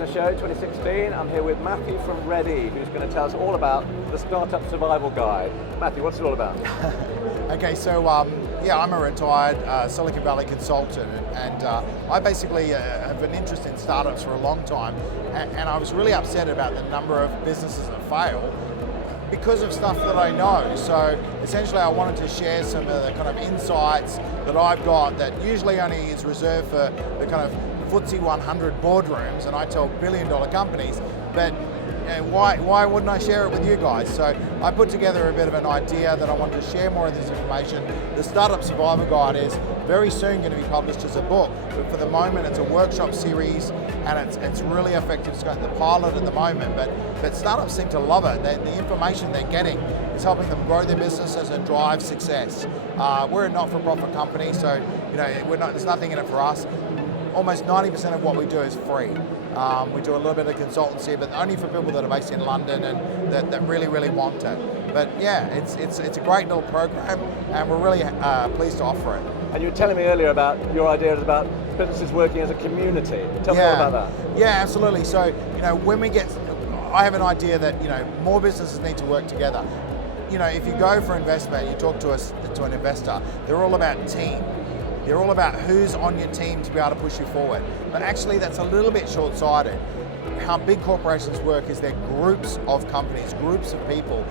Business Show 2016. I'm here with Matthew from Ready, who's going to tell us all about the Startup Survival Guide. Matthew, what's it all about? Okay, so I'm a retired Silicon Valley consultant, and I basically have an interest in startups for a long time, and I was really upset about the number of businesses that fail because of stuff that I know. So essentially I wanted to share some of the kind of insights that I've got that usually only is reserved for the kind of FTSE 100 boardrooms, and I tell billion-dollar companies, but why wouldn't I share it with you guys? So I put together a bit of an idea that I wanted to share more of this information. The Startup Survival Guide is very soon going to be published as a book, but for the moment it's a workshop series, and it's really effective. It's got the pilot at the moment, but startups seem to love it. The information they're getting is helping them grow their businesses and drive success. We're a not-for-profit company, so there's nothing in it for us. Almost 90% of what we do is free. We do a little bit of consultancy, but only for people that are based in London and that really, really want it. But yeah, it's a great little program, and we're really pleased to offer it. And you were telling me earlier about your ideas about businesses working as a community. Tell me all about that. Yeah, absolutely. So I have an idea that more businesses need to work together. If you go for investment, you talk to an investor, they're all about team. They're all about who's on your team to be able to push you forward. But actually that's a little bit short-sighted. How big corporations work is they're groups of companies, groups of people.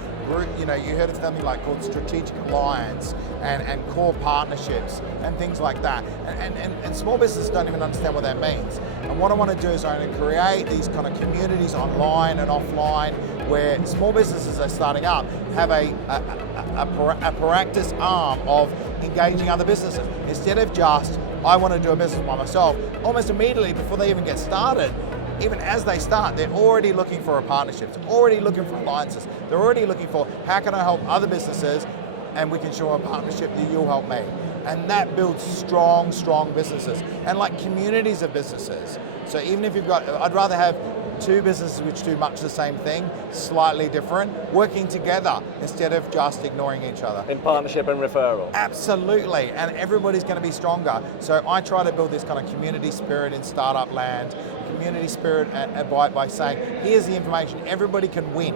You heard of something like called strategic alliance and core partnerships and things like that. And small businesses don't even understand what that means. And what I want to do is I want to create these kind of communities online and offline where small businesses that are starting up have a practice arm of engaging other businesses. Instead of just, I want to do a business by myself, almost immediately before they even get started, even as they start, they're already looking for a partnership, they're already looking for alliances, they're already looking for, how can I help other businesses, and we can show a partnership that you'll help me. And that builds strong, strong businesses, and like communities of businesses. So even if I'd rather have two businesses which do much the same thing, slightly different, working together instead of just ignoring each other. In partnership and referral. Absolutely, and everybody's going to be stronger. So I try to build this kind of community spirit in startup land, community spirit by saying, here's the information, everybody can win,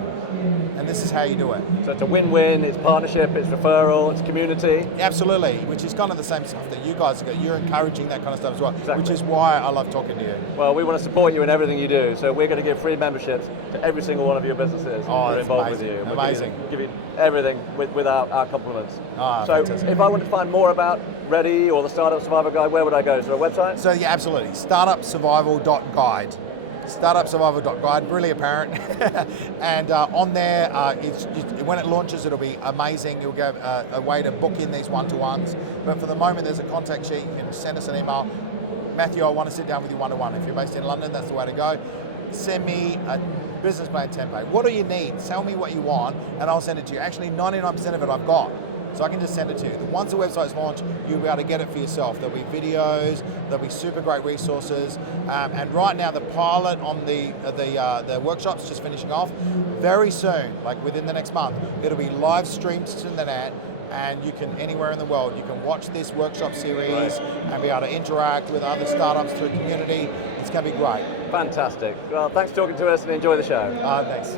and this is how you do it. So it's a win-win, it's partnership, it's referral, it's community. Absolutely, which is kind of the same stuff that you guys are. You're encouraging that kind of stuff as well, exactly. Which is why I love talking to you. Well, we want to support you in everything you do, so we're going to give free memberships to every single one of your businesses who are involved with you. Amazing. Give you everything with our compliments. So fantastic. If I want to find more about Ready or the Startup Survival Guide, where would I go? Is there a website? So yeah, absolutely. Startupsurvival.guide. Startupsurvival.guide, really apparent. And on there, when it launches, it'll be amazing. You'll get a way to book in these one-to-ones. But for the moment, there's a contact sheet. You can send us an email. Matthew, I want to sit down with you one-to-one. If you're based in London, that's the way to go. Send me a business plan template. What do you need? Tell me what you want, and I'll send it to you. Actually, 99% of it I've got. So I can just send it to you. Once the website's launched, you'll be able to get it for yourself. There'll be videos, there'll be super great resources, and right now the pilot on the workshop's just finishing off. Very soon, like within the next month, it'll be live streamed to the net, and you can, anywhere in the world, you can watch this workshop series and be able to interact with other startups through community. It's going to be great. Fantastic. Well, thanks for talking to us and enjoy the show. Thanks.